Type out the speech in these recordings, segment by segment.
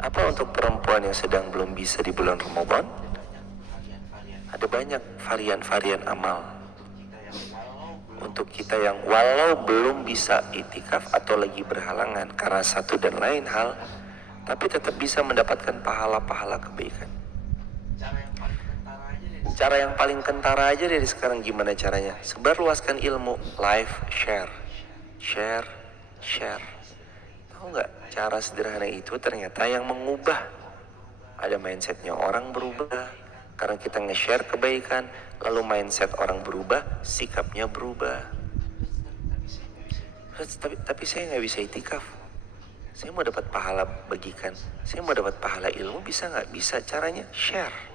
Apa untuk perempuan yang sedang belum bisa di bulan Ramadan? Ada banyak varian-varian amal. Untuk kita yang walau belum bisa itikaf atau lagi berhalangan karena satu dan lain hal, tapi tetap bisa mendapatkan pahala-pahala kebaikan. Cara yang paling kentara aja dari sekarang gimana caranya? Sebarluaskan ilmu, live, share. Share, share. Tahu nggak? Cara sederhana itu ternyata yang mengubah. Ada mindsetnya orang berubah. Karena kita nge-share kebaikan, lalu mindset orang berubah, sikapnya berubah. Tapi saya nggak bisa itikaf. Saya mau dapat pahala bagikan. Saya mau dapat pahala ilmu, bisa nggak? Bisa. Caranya share.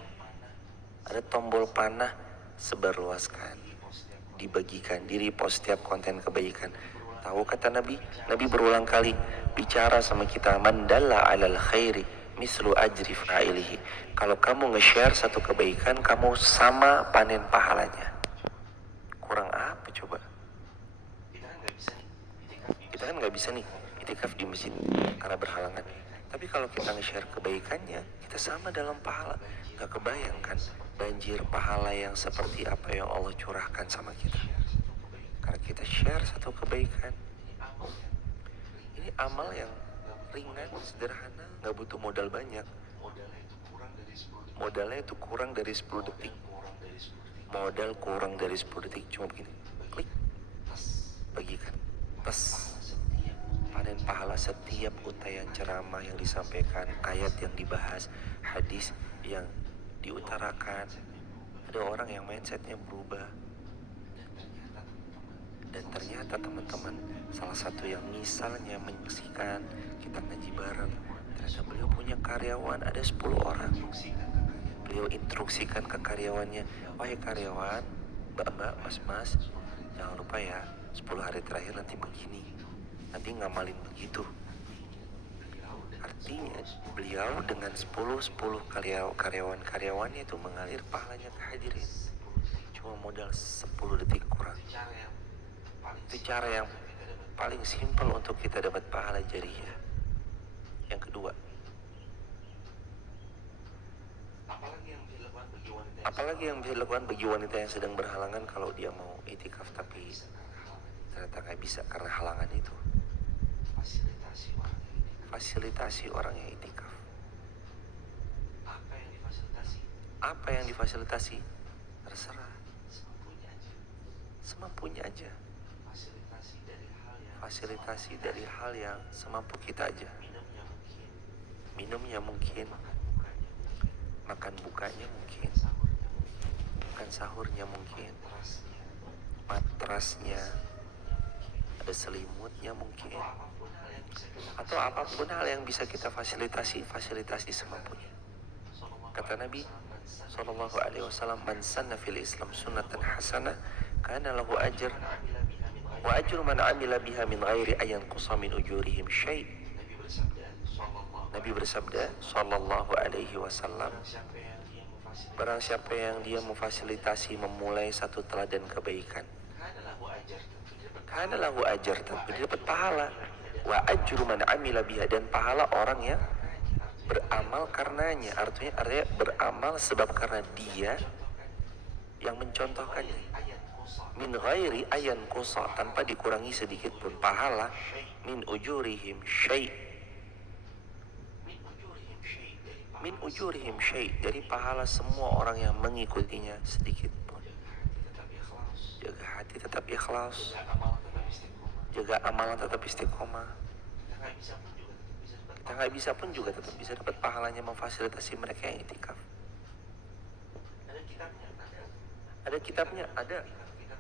Ada tombol panah, sebarluaskan, dibagikan, di repost setiap konten kebaikan. Tahu kata Nabi? Nabi berulang kali bicara sama kita, man dalla alal khairi mislu ajri fa'ilihi. Kalau kamu nge-share satu kebaikan, kamu sama panen pahalanya. Kurang apa coba? Kita kan nggak bisa nih itikaf di masjid karena berhalangan. Tapi kalau kita nge-share kebaikannya, kita sama dalam pahala. Gak kebayangkan banjir pahala yang seperti apa yang Allah curahkan sama kita. Karena kita share satu kebaikan. Ini amal yang ringan, sederhana, gak butuh modal banyak. Modalnya itu kurang dari 10 detik. Modal kurang dari 10 detik, cuma begini. Klik, bagikan, pas. Panen pahala setiap untayan ceramah yang disampaikan, ayat yang dibahas, hadis yang diutarakan. Ada orang yang mindsetnya berubah. Dan ternyata teman-teman, salah satu yang misalnya menyaksikan kita ngaji bareng, ternyata beliau punya karyawan ada 10 orang. Beliau instruksikan ke karyawannya, wahai karyawan, mbak-mbak, mas-mas, jangan lupa ya, 10 hari terakhir nanti begini, nanti ngamalin begitu. Artinya beliau dengan 10 karyawan-karyawannya itu mengalir pahalanya ke hadirin. Cuma modal 10 detik kurang. Itu cara yang paling simpel untuk kita dapat pahala jariyah. Yang kedua, apalagi yang bisa dilakukan bagi wanita yang sedang berhalangan kalau dia mau itikaf tapi ternyata nggak bisa karena halangan itu? Fasilitasi orang yang itikaf. Apa yang difasilitasi? Terserah, semampunya aja. Fasilitasi dari hal yang semampu kita aja. Minumnya mungkin, makan bukanya mungkin, makan sahurnya mungkin, matrasnya, ada selimutnya mungkin, atau apapun hal yang bisa kita fasilitasi semampunya. Kata Nabi Sallallahu Alaihi Wasallam, man sanna fil Islam sunnatan hasanah kana lahu ajr wa ajru man amila biha min ghairi ayan qusa min ujurihim syai'. Nabi bersabda Sallallahu Alaihi Wasallam, barang siapa yang dia memfasilitasi memulai satu teladan kebaikan, kana lahu ajr, tentu dia dapat pahala, wa ajru man amila biha, dan pahala orang yang beramal karenanya. Artinya beramal sebab karena dia yang mencontohkannya. Min ghairi ayan qusa, tanpa dikurangi sedikit pun pahala, min ujurihim syai', min ujurihim syai', dari pahala semua orang yang mengikutinya sedikit pun. Jaga hati tetap ikhlas, jaga amalan tetap istiqomah. Kita nggak bisa pun juga tetap bisa dapat pahalanya memfasilitasi mereka yang itikaf. Ada kitabnya, ada.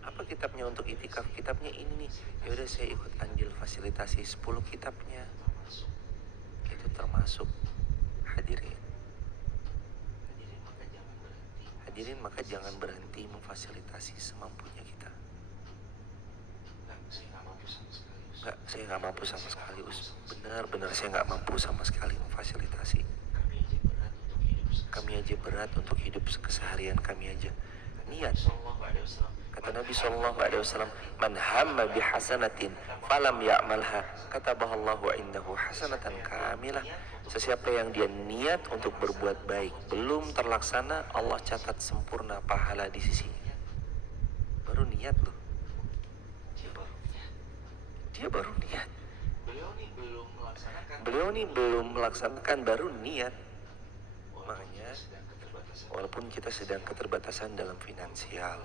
Apa kitabnya untuk itikaf? Kitabnya ini nih. Yaudah saya ikut andil fasilitasi 10 kitabnya. Itu termasuk hadirin. Hadirin, maka jangan berhenti memfasilitasi semampunya kita. Enggak, saya nggak mampu sama sekali, Us. Benar-benar saya nggak mampu sama sekali memfasilitasi. Kami aja berat untuk hidup keseharian kami aja. niat. Kata Nabi SAW, man hamma bihasanatin falam ya'malha katabahallahu indahu hasanatan kamilah. Sesiapa yang dia niat untuk berbuat baik belum terlaksana, Allah catat sempurna pahala di sisinya. Baru niat loh. Dia baru niat. Beliau nih belum melaksanakan, baru niat. Makanya walaupun kita sedang keterbatasan dalam finansial,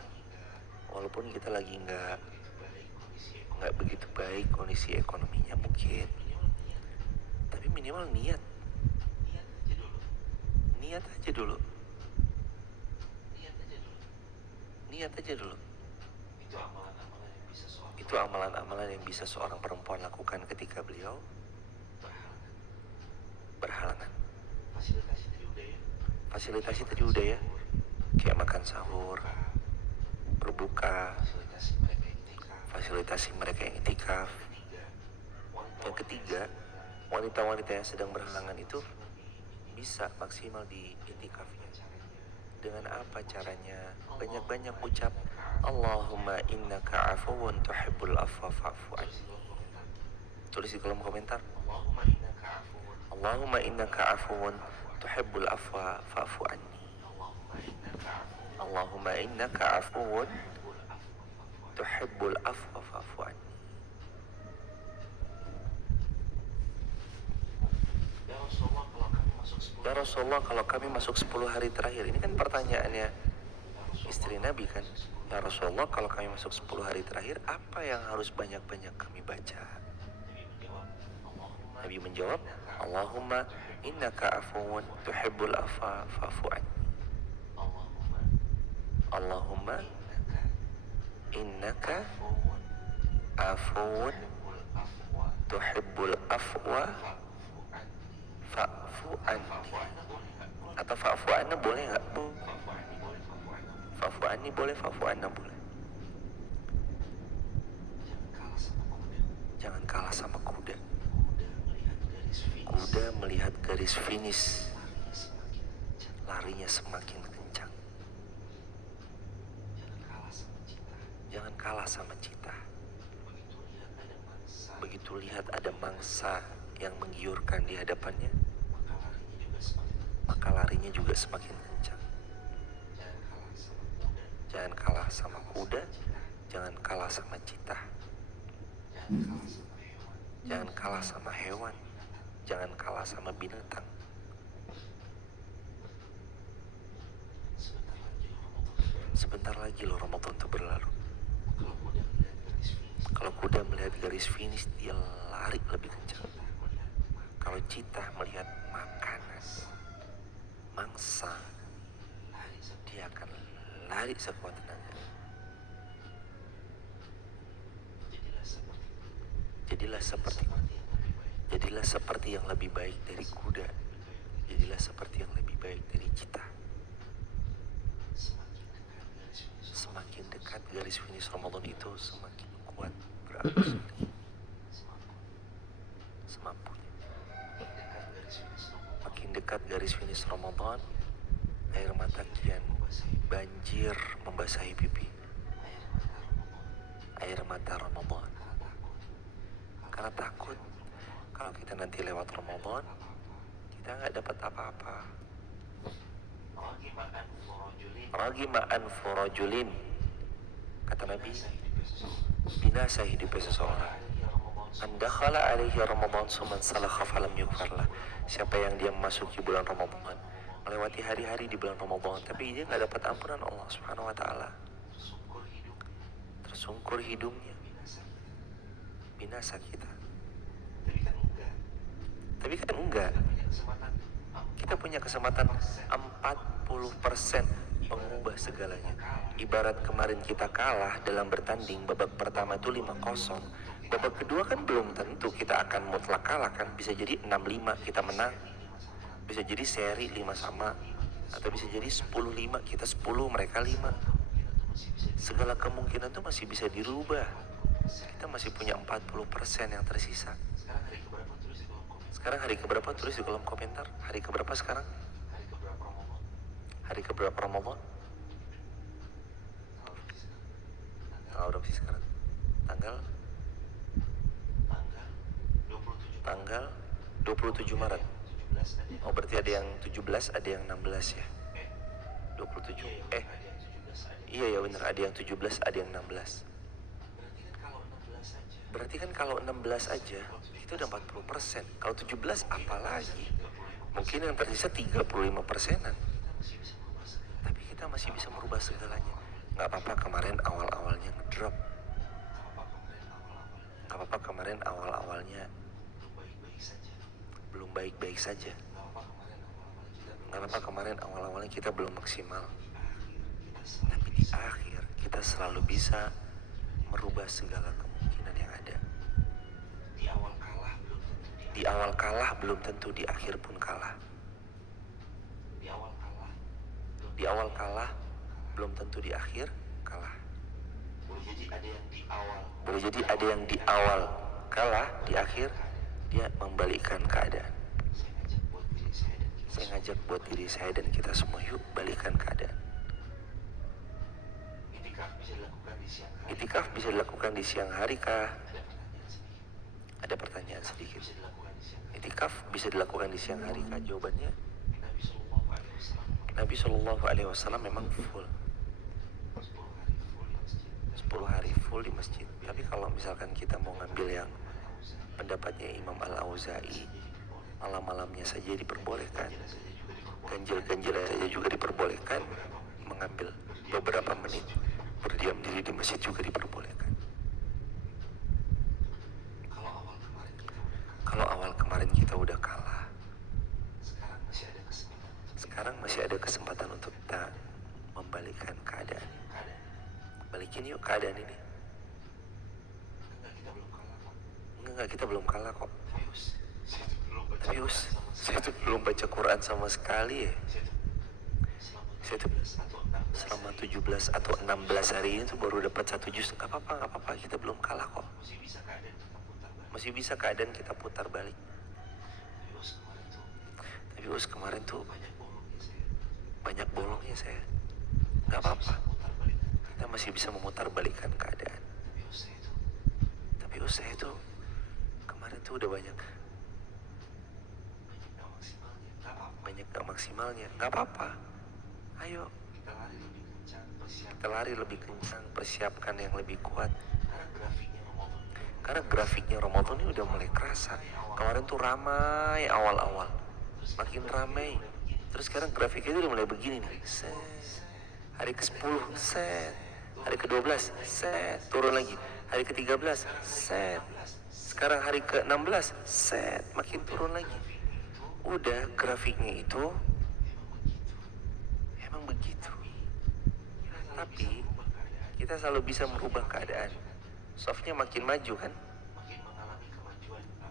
walaupun kita lagi nggak begitu baik kondisi ekonominya mungkin, tapi minimal niat aja dulu. Itu amalan-amalan yang bisa seorang perempuan lakukan ketika beliau berhalangan. Fasilitasi tadi udah ya, kayak makan sahur, berbuka, fasilitasi mereka yang itikaf. Yang ketiga, wanita-wanita yang sedang berhalangan itu bisa maksimal di itikafnya. Dengan apa caranya? Banyak-banyak ucap Allahumma innaka afuwun tuhibbul afwa fa'fu anni. Tulis di kolom komentar, Allahumma innaka afuwun tuhibbul afwa fa'fu anni. Allahumma innaka afuwun tuhibbul afwa fa'fu anni. Ya Rasulullah, kalau kami masuk 10 hari terakhir, ini kan pertanyaannya istri Nabi kan, ya Rasulullah, kalau kami masuk 10 hari terakhir, apa yang harus banyak-banyak kami baca? Nabi menjawab, Allahumma innaka afuwun tuhibbul afwa fa'fu anni. Allahumma innaka afuwun tuhibbul afwa fa'fu anni. Atau fa'fu anna boleh nggak? Fa'fu anni boleh, fa'fu anna boleh. Jangan kalah sama kuda. Kuda melihat garis finish, larinya semakin kencang. Jangan kalah sama cita. Begitu lihat ada mangsa yang menggiurkan di hadapannya, maka larinya juga semakin kencang. Jangan kalah sama kuda, jangan kalah sama cita, jangan kalah sama hewan, jangan kalah sama binatang. Sebentar lagi loh Ramadan itu berlalu. Kalau kuda melihat garis finish, dia lari lebih kencang. Kalau cita melihat makanan, mangsa, dia akan lari sekuat tenaga. Jadilah seperti yang lebih baik dari kuda. Jadilah seperti yang lebih baik dari cita. Semakin dekat garis finish Ramadan itu, semakin kuat beratus semampunya. Makin dekat garis finish Ramadan, air mata kian banjir membasahi pipi. Air mata Ramadan. Karena takut kalau kita nanti lewat Ramadan, kita nggak dapat apa-apa. Ragima anfu rajulin, kata Nabi, binasa hidupnya seseorang. Andakhala alaihi Ramadan suman salakha falam yughfarlah. Siapa yang dia memasuki bulan Ramadan, melewati hari-hari di bulan Ramadan, tapi dia nggak dapat ampunan Allah Subhanahu wa taala. Tersungkur hidungnya, binasa kita. Tapi kan enggak. Kita punya kesempatan 40% mengubah segalanya. Ibarat kemarin kita kalah dalam bertanding, babak pertama itu 5-0. Babak kedua kan belum tentu kita akan mutlak kalah kan. Bisa jadi 6-5 kita menang. Bisa jadi seri 5-5. Atau bisa jadi 10-5, kita 10, mereka 5. Segala kemungkinan itu masih bisa dirubah. Kita masih punya 40% yang tersisa. Sekarang hari keberapa? Tulis di kolom komentar. Hari keberapa sekarang? Hari keberapa Ramadan? Tanggal berapa sih sekarang? Tanggal 27 Maret. Oh, berarti ada yang 17, ada yang 16 ya. 27. Iya ya benar, ada yang 17, ada yang 16. Berarti kan kalau 16 aja itu udah 40%. Kalau 17 apalagi? Mungkin yang tersisa 35%-an. Tapi kita masih bisa merubah segalanya. Gak apa-apa kemarin awal-awalnya ngedrop. Gak apa-apa kemarin awal-awalnya belum baik-baik saja. Gak apa-apa kemarin awal-awalnya kita belum maksimal. Tapi di akhir kita selalu bisa merubah segala kemungkinan yang ada. Di awal kalah belum tentu di akhir pun kalah. Di awal kalah belum tentu di akhir kalah. Boleh jadi ada yang di awal kalah, di akhir dia membalikkan keadaan. Saya ngajak buat diri saya dan kita semua, yuk balikan keadaan. Itikaf bisa dilakukan di siang hari kah? Ada pertanyaan sedikit. Itikaf bisa dilakukan di siang hari kah? Jawabannya Nabi SAW memang full 10 hari full di masjid. Tapi kalau misalkan kita mau ngambil yang pendapatnya Imam Al-Auza'i, malam-malamnya saja diperbolehkan, ganjil-ganjil saja juga diperbolehkan, mengambil beberapa menit berdiam diri di masjid juga diperbolehkan. Kalau awal kemarin kita udah kalah, sekarang masih ada kesempatan untuk kita membalikkan keadaan. Balikin yuk keadaan ini. Enggak, kita belum kalah kok. Tapi saya tuh belum baca Quran sama sekali ya. Saya tuh selama 17 atau 16 hari ini tuh baru dapat 1 juz. Gak apa-apa, kita belum kalah kok. Masih bisa keadaan kita putar balik. Tapi kemarin tuh banyak bolongnya saya. Gak apa-apa, kita masih bisa memutar balikan keadaan. Tapi saya tuh kemarin tuh udah banyak gak maksimalnya. Gak apa-apa, ayo kita lari lebih kencang, persiapkan yang lebih kuat. Karena grafiknya Ramadan ini udah mulai kerasa. Kemarin tuh ramai awal-awal, makin ramai. Terus sekarang grafiknya itu udah mulai begini nih. Set. Hari ke-10, set. Hari ke-12, set. Turun lagi. Hari ke-13, set. Sekarang hari ke-16, set. Makin turun lagi. Udah grafiknya itu emang begitu. Tapi kita selalu bisa merubah keadaan. Softnya makin maju kan?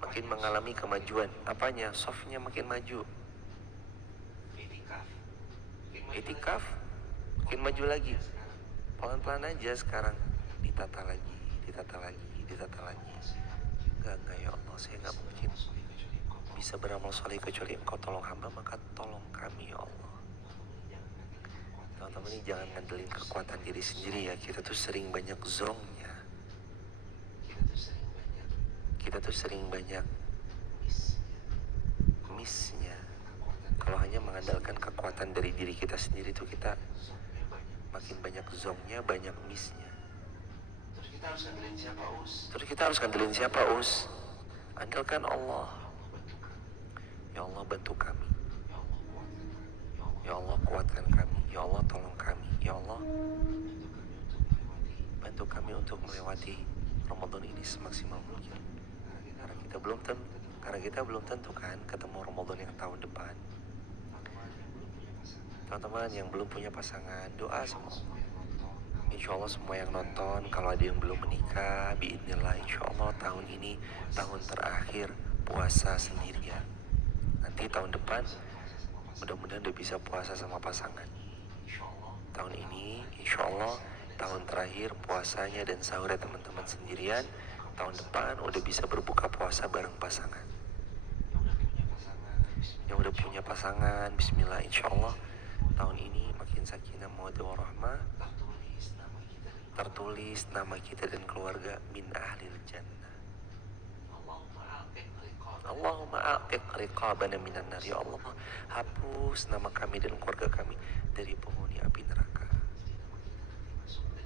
Makin mengalami kemajuan. Apanya? Softnya makin maju. Itikaf makin maju lagi. Pelan-pelan aja sekarang. Ditata lagi. Enggak ya Allah, saya gak mungkin bisa beramal soleh kecuali Engkau tolong hamba, maka tolong kami ya Allah. Teman-teman ini jangan ngandelin kekuatan diri sendiri ya. Kita tuh sering banyak zongnya. Kita tuh sering banyak missnya. Kalau hanya mengandalkan kekuatan dari diri kita sendiri tuh kita makin banyak zongnya, banyak missnya. Terus kita harus ngandelin siapa, Us? Andalkan Allah. Ya Allah bantu kami. Ya Allah kuatkan kami. Ya Allah tolong kami. Ya Allah bantu kami untuk melewati Ramadan ini semaksimal mungkin. Karena kita belum tentu kan ketemu Ramadan yang tahun depan. Teman-teman yang belum punya pasangan, doa sama Allah. Insya Allah semua yang nonton, kalau ada yang belum menikah, biidznillah insya Allah tahun ini tahun terakhir puasa sendirian. Nanti tahun depan mudah-mudahan udah bisa puasa sama pasangan. Tahun ini insya Allah tahun terakhir puasanya dan sahurnya teman-teman sendirian. Tahun depan udah bisa berbuka puasa bareng pasangan. Yang udah punya pasangan, bismillah insya Allah tahun ini makin sakinah mawaddah warahmah. tertulis nama kita dan keluarga min ahlil jannah. Allahumma a'tiq riqabana minan nar. Ya Allah, hapus nama kami dan keluarga kami dari penghuni api neraka.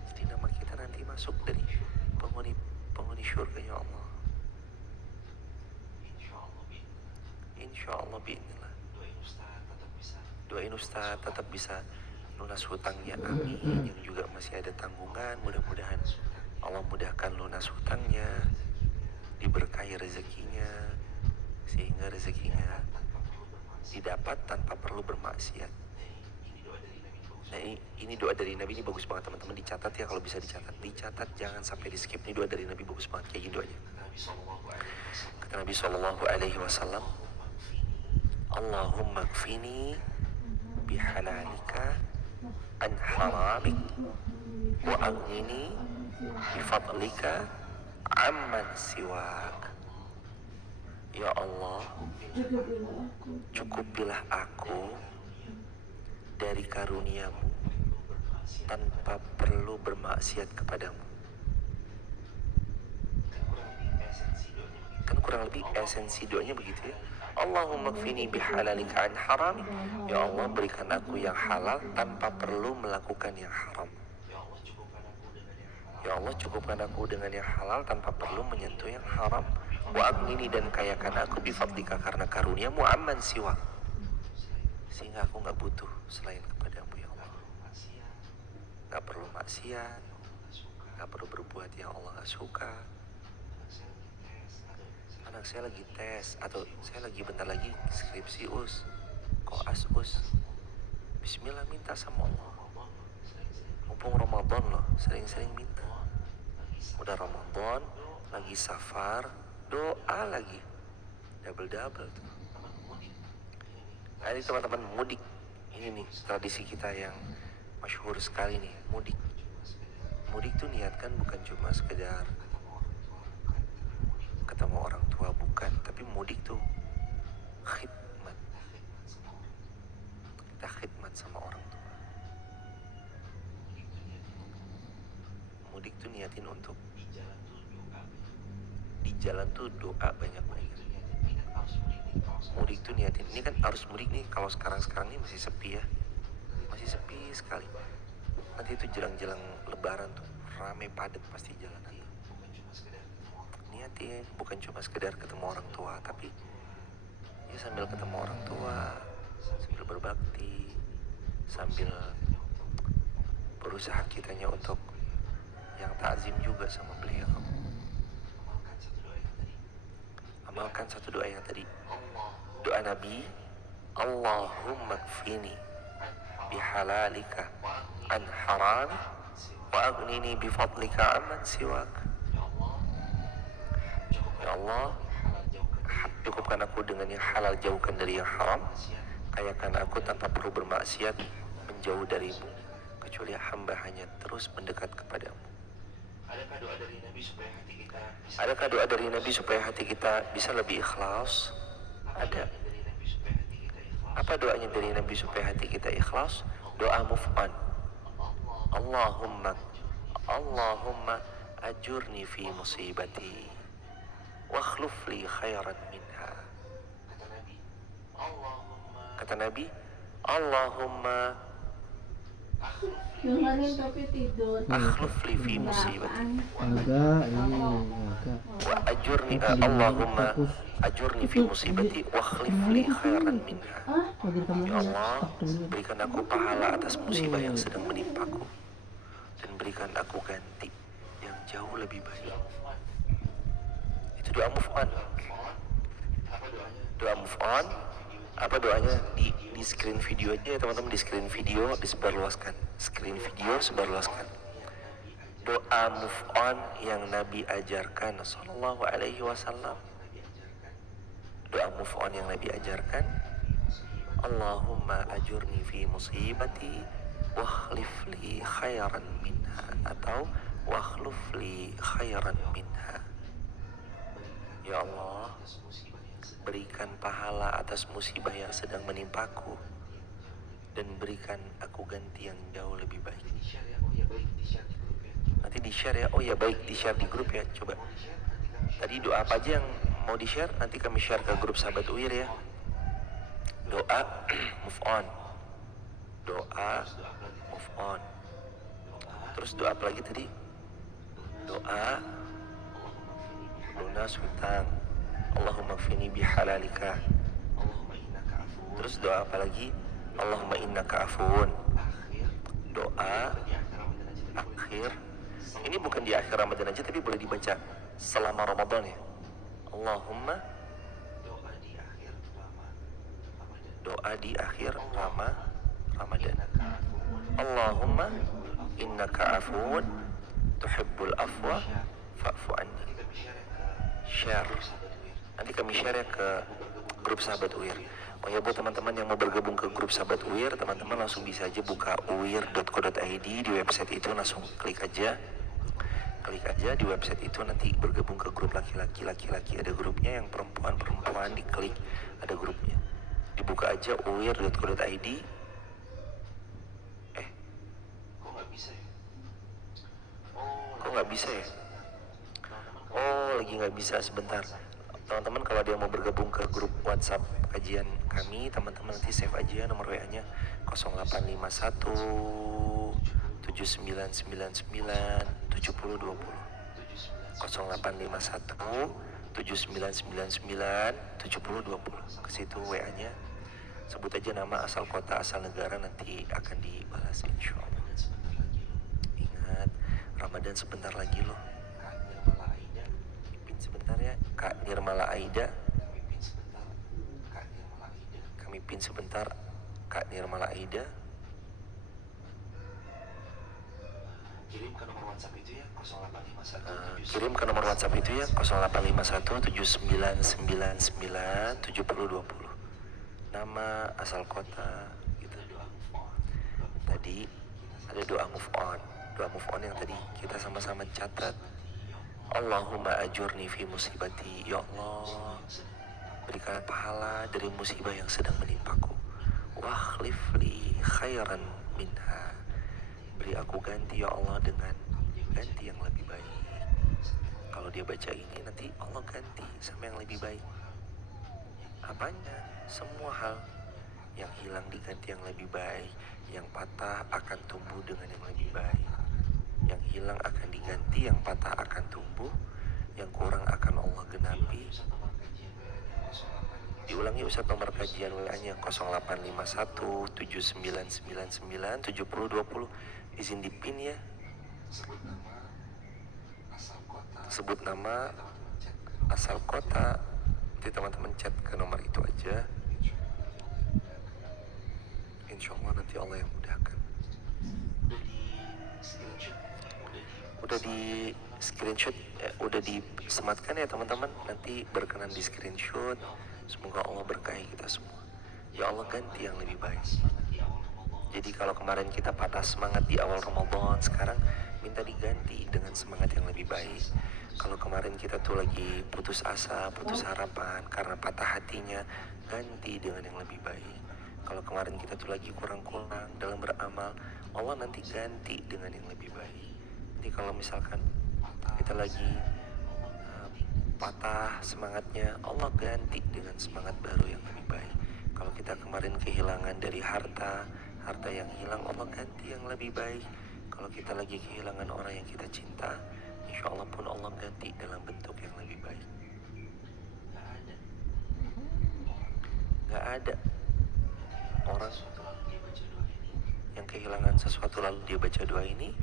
Jadi nama kita nanti masuk dari penghuni syurga, ya Allah. Insya Allah bi'inillah. Doain Ustaz tetap bisa lunas hutangnya, amin. Yang juga masih ada tanggungan, mudah-mudahan Allah mudahkan lunas hutangnya, diberkahi rezekinya, sehingga rezekinya didapat tanpa perlu bermaksiat. Nah, ini doa dari Nabi, ini bagus banget teman-teman, dicatat ya, kalau bisa dicatat, jangan sampai di skip. Ini doa dari Nabi bagus banget, kayak gini doanya. Kata Nabi SAW, Allahumma kfini bihalalika an haramik wa aghnini bifadlika amman siwak. Ya Allah, cukupilah aku dari karuniamu tanpa perlu bermaksiat kepadamu. Kan kurang lebih esensi doanya begitu ya. Allahumma kfini bihalalika an haram. Ya Allah, berikan aku yang halal tanpa perlu melakukan yang haram. Ya Allah, cukupkan aku dengan yang halal tanpa perlu menyentuh yang haram. Wa aghnini, dan kayakan aku bifadlika karena karuniamu amman siwa, sehingga aku gak butuh selain kepadamu ya Allah. Gak perlu maksiat, gak perlu berbuat yang Allah gak suka. Anak saya lagi tes, atau saya lagi bentar lagi skripsi koas Bismillah, minta sama Allah. Mumpung Ramadan loh, sering-sering minta. Udah Ramadan, lagi safar, doa lagi, double tuh. Nah, ini teman-teman mudik, ini nih tradisi kita yang masyhur sekali nih, mudik. Mudik tuh niatkan bukan cuma sekedar ketemu orang tua, bukan, tapi mudik tuh khidmat. Kita khidmat sama orang tua. Mudik tuh niatin untuk di jalan tuh doa banyak-banyak. Mudik tuh niatin, ini kan arus mudik nih, kalau sekarang ini masih sepi ya, masih sepi sekali. Nanti itu jelang-jelang lebaran tuh rame padat pasti jalanan. Niatin bukan cuma sekedar ketemu orang tua, tapi ya sambil ketemu orang tua, sambil berbakti, sambil berusaha kitanya untuk yang takzim juga sama beliau. Amalkan satu doa yang tadi, doa Nabi, Allahumma kfini bihalalika an haram wa aghnini bifadlika amman siwak. Ya Allah, cukupkan aku dengan yang halal, jauhkan dari yang haram, kayakan aku tanpa perlu bermaksiat, menjauh darimu, kecuali hamba hanya terus mendekat kepadamu. Adakah doa dari Nabi supaya hati kita bisa lebih ikhlas? Ada. Apa doanya dari Nabi supaya hati kita ikhlas? Doa move on. Allahumma ajurni fi musibati wa akhlif li khairan minha. Kata Nabi, Allahumma dengerin tapi tidur. akhlif li fi musibati agak wa ajurni, Allahumma ajurni fi musibati wa akhlif li khairan minha. Ya Allah, berikan aku pahala atas musibah yang sedang menimpaku, dan berikan aku ganti yang jauh lebih baik. Itu doa move on. Doa move on. Apa doanya? Di screen video aja ya teman-teman, di screen video disebarluaskan. Screen video sebarluaskan. Doa move on yang Nabi ajarkan sallallahu alaihi wasallam. Doa move on yang Nabi ajarkan, Allahumma ajurni fi musibati wa akhlif li khairan minha, atau wa akhlif li khairan minha. Ya Allah, berikan pahala atas musibah yang sedang menimpaku, dan berikan aku ganti yang jauh lebih baik. Nanti Nanti di-share ya. Oh ya baik, di-share di grup ya. Coba. Tadi doa apa aja yang mau di-share? Nanti kami share ke grup sahabat UIR ya. Doa move on. Doa move on. Terus doa apa lagi tadi? Doa lunas hutang. Allahumma kfini bihalalika. Terus doa apa lagi? Allahumma innaka afuun. Doa akhir. Ini bukan di akhir Ramadan aja, tapi boleh dibaca selama Ramadan ya. Allahumma, doa di akhir Ramadan. Allahumma innaka afuun tuhibbul afwa fa'fu anni. Share. Nanti kami share ya ke grup sahabat UIR. Oh ya, buat teman-teman yang mau bergabung ke grup sahabat UIR, teman-teman langsung bisa aja buka uir.co.id. Di website itu langsung klik aja di website itu, nanti bergabung ke grup laki-laki. Ada grupnya, yang perempuan diklik ada grupnya. Dibuka aja uir.co.id. Kok nggak bisa ya? Oh, lagi nggak bisa, sebentar. Teman-teman kalau ada yang mau bergabung ke grup WhatsApp kajian kami, teman-teman nanti save aja nomor WA-nya 0851 7999 7020. 0851 7999 7020. Ke situ WA-nya. Sebut aja nama, asal kota, asal negara, nanti akan dibalas insyaallah. Ingat, Ramadan sebentar lagi loh. Sebentar ya, Kak Nirmala Aida. Kami pin sebentar, Kak Nirmala Aida. Kirim ke nomor WhatsApp itu ya 0851. Kirim ke nomor WhatsApp itu ya 0851 7999 7020. Nama, asal kota gitu. Tadi ada doa move on. Doa move on yang tadi kita sama-sama catat. Allahumma ajurni fi musibati. Ya Allah, berikan pahala dari musibah yang sedang menimpaku. Wakhlif li khairan minha. Beri aku ganti ya Allah dengan ganti yang lebih baik. Kalau dia baca ini, nanti Allah ganti sama yang lebih baik. Apanya? Semua hal. Yang hilang diganti yang lebih baik. Yang patah akan tumbuh dengan yang lebih baik. Yang hilang akan diganti, yang patah akan tumbuh, yang kurang akan Allah genapi. Diulangi Ustaz nomor kajian WA-nya 0851 7999 7020. Izin dipin ya. Sebut nama, asal kota. Nanti teman-teman chat ke nomor itu aja. Insyaallah nanti Allah yang mudahkan. Udah di screenshot udah disematkan ya teman-teman. Nanti berkenan di screenshot. Semoga Allah berkahi kita semua. Ya Allah, ganti yang lebih baik. Jadi kalau kemarin kita patah semangat di awal Ramadan, sekarang minta diganti dengan semangat yang lebih baik. Kalau kemarin kita tuh lagi putus asa, putus harapan karena patah hatinya, ganti dengan yang lebih baik. Kalau kemarin kita tuh lagi kurang-kurang dalam beramal, Allah nanti ganti dengan yang lebih baik. Jadi kalau misalkan kita lagi patah semangatnya, Allah ganti dengan semangat baru yang lebih baik. Kalau kita kemarin kehilangan dari harta yang hilang, Allah ganti yang lebih baik. Kalau kita lagi kehilangan orang yang kita cinta, insya Allah pun Allah ganti dalam bentuk yang lebih baik. Gak ada orang yang kehilangan sesuatu lalu dia baca doa ini,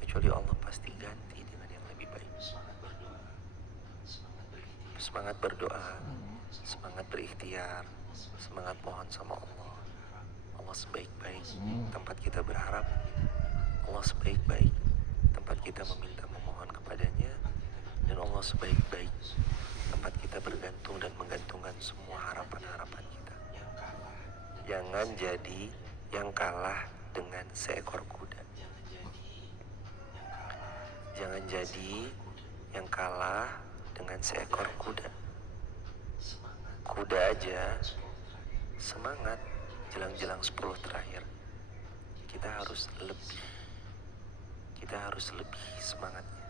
kecuali Allah pasti ganti dengan yang lebih baik. Semangat berdoa, semangat berikhtiar, semangat mohon sama Allah. Allah sebaik-baik tempat kita berharap, Allah sebaik-baik tempat kita meminta memohon kepadanya, dan Allah sebaik-baik tempat kita bergantung dan menggantungkan semua harapan-harapan kita. Jangan jadi yang kalah dengan seekor kuda. Jangan jadi yang kalah dengan seekor kuda. Kuda aja semangat jelang-jelang 10 terakhir. Kita harus lebih. kita harus lebih semangatnya.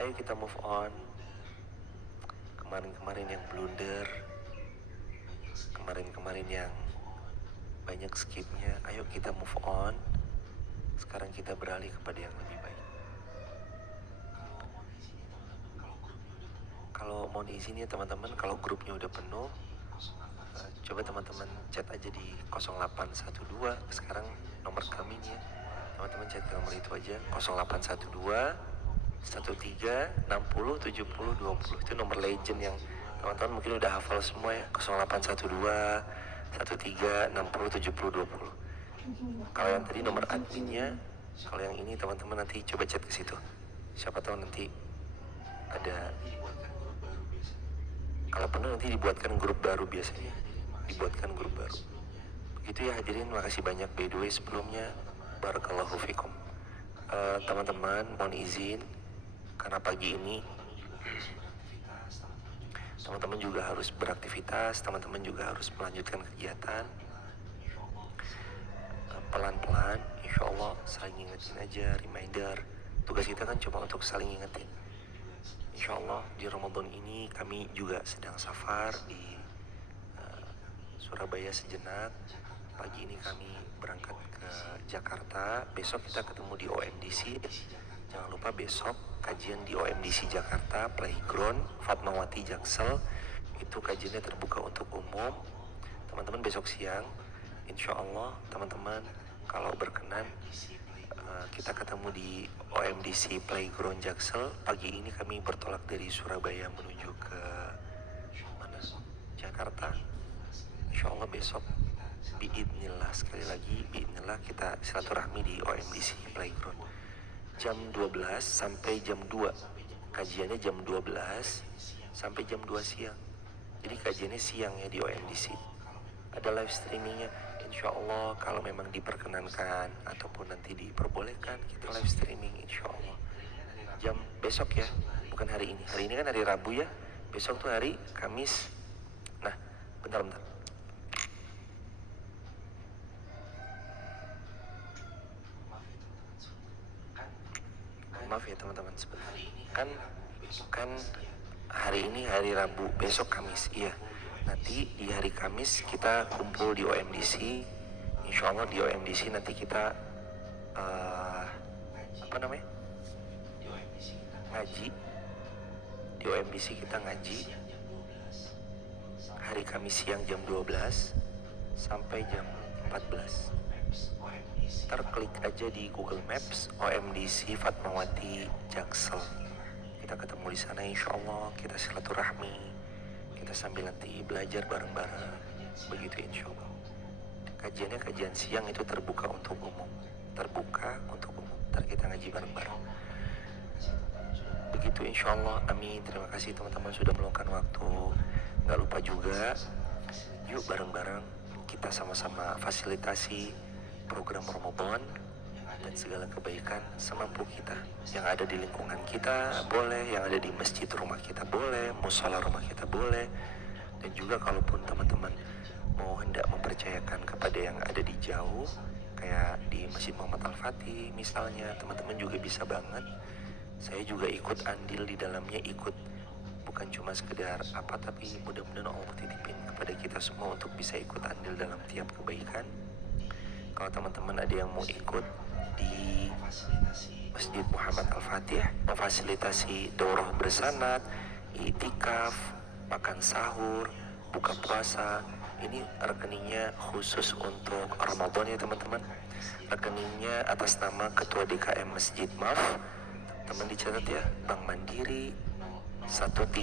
Ayo kita move on. Kemarin-kemarin yang blunder, kemarin-kemarin yang banyak skipnya, ayo kita move on. Sekarang kita beralih kepada yang lebih baik. Kalau mau diizin ya teman-teman, kalau grupnya udah penuh, coba teman-teman chat aja di 0812. Sekarang nomor kami nih ya, teman-teman chat ke nomor itu aja, 0812 13 60 70 20. Itu nomor legend yang teman-teman mungkin udah hafal semua ya, 0812 13 60 70 20. Kalau yang tadi nomor adminnya, kalau yang ini teman-teman nanti coba chat ke situ. Siapa tahu nanti ada, kalau penuh nanti dibuatkan grup baru, biasanya dibuatkan grup baru. Begitu ya hadirin, makasih banyak by the way sebelumnya. Barakallahu fikum. Teman-teman mohon izin, karena pagi ini teman-teman juga harus beraktivitas, teman-teman juga harus melanjutkan kegiatan. Pelan-pelan, insya Allah saling ingetin aja, reminder. Tugas kita kan cuma untuk saling ingetin. Insya Allah di Ramadan ini kami juga sedang safar di Surabaya sejenak. Pagi ini kami berangkat ke Jakarta. Besok kita ketemu di OMDC. Jangan lupa besok kajian di OMDC Jakarta, Playground, Fatmawati Jaksel. Itu kajiannya terbuka untuk umum. Teman-teman besok siang, insya Allah teman-teman kalau berkenan kita ketemu di OMDC Playground Jaksel. Pagi ini kami bertolak dari Surabaya menuju ke mana? Jakarta. Insya Allah besok biidnillah, sekali lagi biidnillah kita silaturahmi di OMDC Playground. Jam 12 sampai jam 2. Kajiannya jam 12 sampai jam 2 siang. Jadi kajiannya siang ya di OMDC. Ada live streamingnya. Insya Allah kalau memang diperkenankan ataupun nanti diperbolehkan, kita live streaming insya Allah. Jam besok ya, bukan hari ini. Hari ini kan hari Rabu ya. Besok tuh hari Kamis. Nah, bentar. Maaf ya teman-teman sebentar. Kan hari ini hari Rabu, besok Kamis. Iya. Nanti di hari Kamis kita kumpul di OMDC. Insya Allah di OMDC nanti kita ngaji. Di OMDC kita ngaji hari Kamis siang jam 12 sampai jam 14. Terklik aja di Google Maps OMDC Fatmawati Jaksel. Kita ketemu di sana insya Allah, kita silaturahmi, kita sambil nanti belajar bareng-bareng. Begitu insya Allah. Kajiannya kajian siang itu terbuka untuk umum. Ntar kita ngaji bareng-bareng. Begitu insya Allah. Amin. Terima kasih teman-teman sudah meluangkan waktu. Gak lupa juga, yuk bareng-bareng kita sama-sama fasilitasi program Ramadan dan segala kebaikan semampu kita. Yang ada di lingkungan kita boleh, yang ada di masjid rumah kita boleh, mushola rumah kita boleh. Dan juga kalaupun teman-teman mau hendak mempercayakan kepada yang ada di jauh, kayak di Masjid Muhammad Al-Fatih misalnya, teman-teman juga bisa banget. Saya juga ikut andil di dalamnya, ikut bukan cuma sekedar apa, tapi mudah-mudahan Allah titipin kepada kita semua untuk bisa ikut andil dalam tiap kebaikan. Kalau teman-teman ada yang mau ikut di Masjid Muhammad Al-Fatih, memfasilitasi daurah bersanad, i'tikaf, makan sahur, buka puasa, ini rekeningnya khusus untuk Ramadan ya teman-teman. Rekeningnya atas nama Ketua DKM Masjid MAF. Teman dicatat ya, Bank Mandiri 13